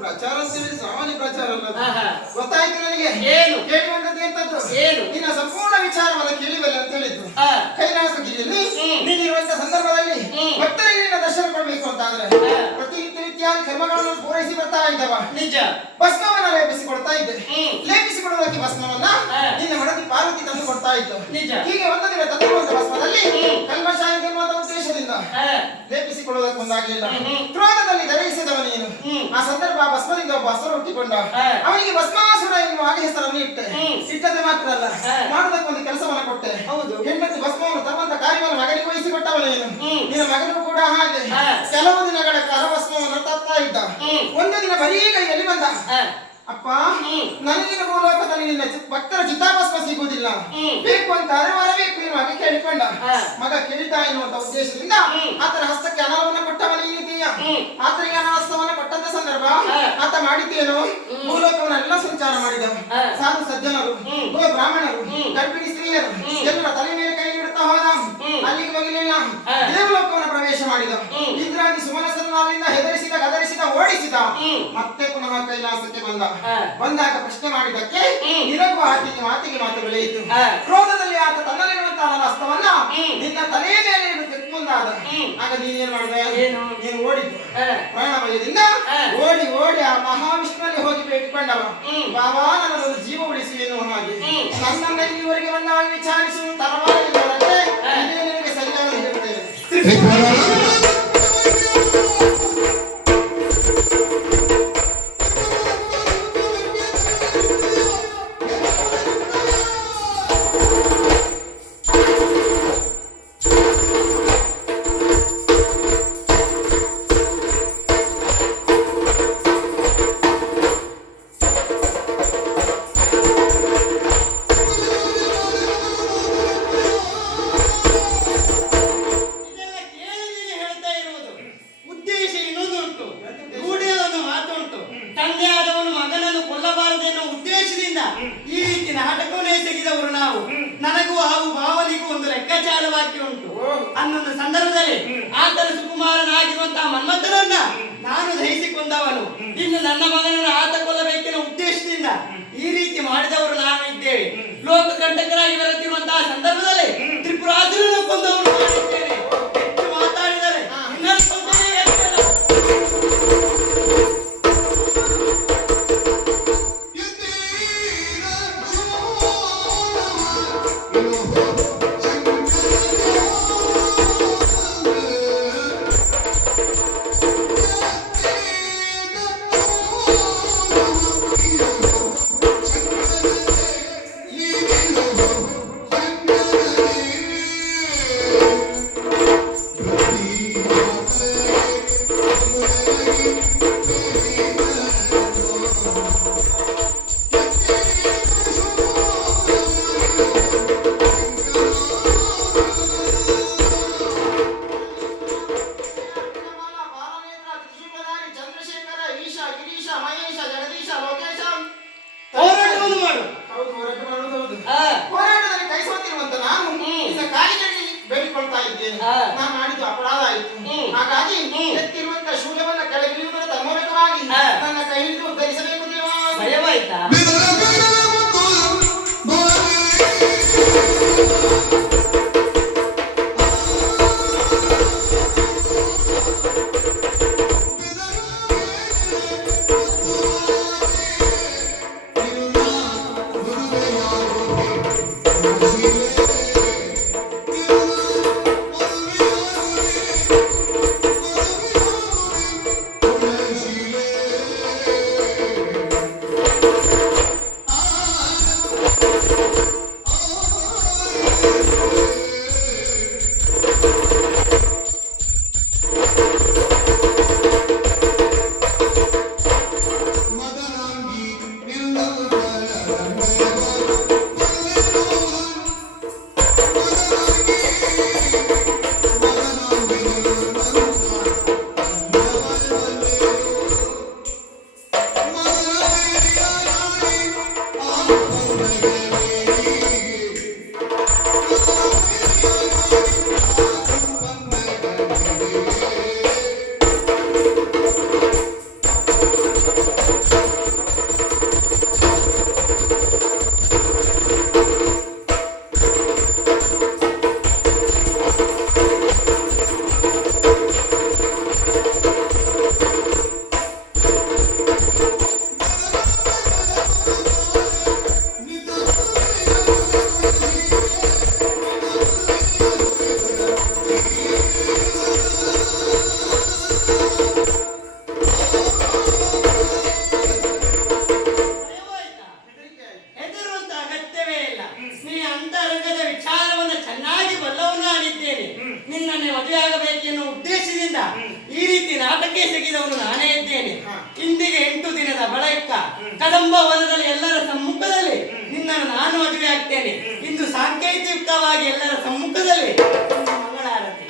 ಪ್ರಚಾರ ಸಾಮಾನ್ಯ ಪ್ರಚಾರ ಅಲ್ಲ, ಗೊತ್ತಾಯ್ತು ನನಗೆ. ಏನು ಕೇಳುವಂತದ್ದು ಎಂತದ್ದು? ಏನು ನಿನ್ನ ಸಂಪೂರ್ಣ ವಿಚಾರವನ್ನು ಕೇಳಿಬಲ್ಲ ಅಂತ ಹೇಳಿದ್ದು. ಕೈಲಾಸಗಿರಿಯಲ್ಲಿ ನೀನಿರುವಂತ ಸಂದರ್ಭದಲ್ಲಿ ಭಕ್ತರಿಗೆ ನಿನ್ನ ದರ್ಶನ ಕೊಡಬೇಕು ಅಂತ ಆದ್ರೆ ಪ್ರತಿನಿತ್ಯ ಕರ್ಮಗಳನ್ನು ಪೂರೈಸಿ ಬರ್ತಾ ಇದ್ದವ. ನಿಜ. ಭಸ್ಮವನ್ನ ಲೇಪಿಸಿಕೊಡ್ತಾ ಇದ್ದೆ. ಲೇಪಿಸಿಕೊಡುವುದಕ್ಕೆ ಭಸ್ಮವನ್ನ ನಿನ್ನ ಮಡದಿ ಪಾರ್ವತಿ ತಂದು ಕೊಡ್ತಾ ಇದ್ದು. ನಿಜ. ಹೀಗೆ ಒಂದು ದಿನ ತಂದಿರುವಂತ ಭಸ್ಮದಲ್ಲಿ ಕಲ್ಮಶ ಎನ್ನುವಂತ ಉದ್ದೇಶದಿಂದ ಲೇಪಿಸಿಕೊಳ್ಳುವುದಕ್ಕೆ ಮುಂದಾಗಲಿಲ್ಲ. ಕ್ರೋಧದಲ್ಲಿ ಧರಿಸಿದವ ನೀನು. ಆ ಸಂದರ್ಭ ಭಸ್ಮದಿಂದ ಒಬ್ಬ ಹಸರು ಹುಟ್ಟಿಕೊಂಡ. ಅವನಿಗೆ ಭಸ್ಮಾಸುರ ಎನ್ನುವ ಹಾಗೆ ಹೆಸರನ್ನು ಇಟ್ಟೆ. ಇಟ್ಟದೆ ಮಾತ್ರ ಅಲ್ಲ, ಮಾಡುವುದಕ್ಕೆ ಒಂದು ಕೆಲಸವನ್ನು ಕೊಟ್ಟೆ. ಹೌದು, ಹೆಂಡತಿ ಭಸ್ಮವನ್ನು ತರುವಂತ ಕಾರ್ಯವನ್ನು ಮಗನಿಗೆ ವಹಿಸಿಕೊಟ್ಟವ ನೀನು. ನಿನ್ನ ಮಗನು ಕೂಡ ಹಾಗೆ ಕೆಲವು ದಿನಗಳ ಕಾಲ ಭಸ್ಮವನ್ನು ತರ್ತಾ ಇದ್ದ. ಒಂದು ದಿನ ಬರೀ ಕೈಯಲ್ಲಿ ಬಂದ. ಅಪ್ಪ, ನನಗಿನ ಮೂಲಕದಲ್ಲಿ ನಿನ್ನ ಭಕ್ತರ ಚಿತಾಭಸ್ಮ ಸಿಗುವುದಿಲ್ಲ, ಬೇಕು ಅಂತ ಅರವರಬೇಕು ಎನ್ನುವಾಗ ಕೇಳಿಕೊಂಡ. ಮಗ ಕೇಳಿದ ಎನ್ನುವಂತ ಉದ್ದೇಶದಿಂದ ಆತನ ಹಸ್ತಕ್ಕೆ ಅನಲವನ್ನು ಕೊಟ್ಟವ ನೀನಿದೀಯ. ಆತನಿಗೆ ಅನಹಸ್ತವನ್ನು ಕೊಟ್ಟಂತ ಸಂದರ್ಭ ಆತ ಮಾಡಿದ್ದೇನು? ಭೂಲೋಕವನ್ನೆಲ್ಲ ಸಂಚಾರ ಮಾಡಿದ. ಸಾಧು ಸಜ್ಜನರು, ಗೋ ಬ್ರಾಹ್ಮಣರು, ಗರ್ಭಿಣಿ ಸ್ತ್ರೀಯರು ಎಲ್ಲರ ತಲೆ ಮೇಲೆ ಕೈ ಇಡುತ್ತಾ ಹೋದ. ಅಲ್ಲಿಗೆ ಹೋಗಲಿಲ್ಲ, ದೇವಲೋಕವನ್ನು ಪ್ರವೇಶ ಮಾಡಿದ. ಇಂದ್ರಾದಿ ಸುಮನಸರನ್ನು ಅಲ್ಲಿಂದ ಹೆದರಿಸಿದ, ಗದರಿಸಿದ, ಓಡಿಸಿದ. ಮತ್ತೆ ಪುನಃ ಕೈಲಾಸಕ್ಕೆ ಬಂದಾಗ ಪ್ರಶ್ನೆ ಮಾಡಿದಕ್ಕೆ ನಿನಗೂ ಮಾತಿಗೆ ಮಾತು ಬೆಳೆಯಿತು. ಕ್ರೋಧದಲ್ಲಿ ಆತ ತನ್ನಲ್ಲಿರುವಂತಹ ಹಸ್ತವನ್ನ ನಿನ್ನ ತಲೆಯ ಮೇಲೆ ಇಡೋದಕ್ಕೆ ಮುಂದಾದ. ಆಗ ನೀನೇನ್ ಮಾಡಿದೆ? ನೀನು ಓಡಿದ್ದು ಪ್ರಾಣಭಯದಿಂದ ಓಡಿ ಓಡಿ ಆ ಮಹಾವಿಷ್ಣುವಲ್ಲಿ ಹೋಗಿ ಬೇಡಿಕೊಂಡವ. ಬಾಬಾ, ನನ್ನನ್ನು ಜೀವ ಉಳಿಸಿ ಎನ್ನುವ ಹಾಗೆ ನನ್ನನ್ನು ಇಲ್ಲಿವರೆಗೆ ಬಂದಾಗ ವಿಚಾರಿಸು ತರವಾರಕ್ಕೆ ನಿನಗೆ ಸರಿಯಾಗಿ ಹೇಳುತ್ತೇನೆ. ಈ ರೀತಿ ನಾಟಕವನ್ನೇ ತೆಗೆದವರು ನಾವು. ನನಗೂ ಹಾಗೂ ಭಾವನಿಗೂ ಒಂದು ಲೆಕ್ಕಾಚಾರ ವಾಕ್ಯ ಉಂಟು. ಅನ್ನೊಂದು ಸಂದರ್ಭದಲ್ಲಿ ಆತನ ಸುಕುಮಾರನಾಗಿರುವಂತಹ ಮನ್ಮಥನನ್ನ ನಾನು ದಹಿಸಿಕೊಂಡವನು. ಇನ್ನು ನನ್ನ ಮಗನನ್ನು ಆತ ಕೊಲ್ಲಬೇಕೆನ್ನುವ ಉದ್ದೇಶದಿಂದ ಈ ರೀತಿ ಮಾಡಿದವರು ನಾವು ಇದ್ದೇವೆ. ಲೋಕ ಕಂಟಕರಾಗಿ ಬರುತ್ತಿರುವಂತಹ ಸಂದರ್ಭದಲ್ಲಿ ತ್ರಿಪುರಾಸುರನ್ನು ಕೊಂದವರು ಮಾಡಿದ್ದೇವೆ. ಹೆಚ್ಚು ಮಾತಾಡಿದರೆ ಹಾಗಾಗಿ ಎತ್ತಿರುವಂತ ಶೂಲವನ್ನ ಕೆಳಗಿಳಿಯುವುದರ ಮೂಲಕವಾಗಿ ನನ್ನ ಕೈ ಹಿಡಿದು ಉದ್ಧರಿಸಬೇಕು ದೇವ. ಭಯವಾಯ್ತಾ? ನಿನ್ನನ್ನೇ ಮದುವೆಯಾಗಬೇಕೆನ್ನುವ ಉದ್ದೇಶದಿಂದ ಈ ರೀತಿ ನಾಟಕ ಎಸಗಿದವನು ನಾನೇ ಇದ್ದೇನೆ. ಇಂದಿಗೆ 8 ದಿನದ ಬಳಿಕ ಕದಂಬ ವನದಲ್ಲಿ ಎಲ್ಲರ ಸಮ್ಮುಖದಲ್ಲಿ ನಿನ್ನನ್ನು ನಾನು ಮದುವೆ ಆಗ್ತೇನೆ. ಇಂದು ಸಾಂಕೇತಿಕವಾಗಿ ಎಲ್ಲರ ಸಮ್ಮುಖದಲ್ಲಿ ಮಂಗಳಾರತಿ.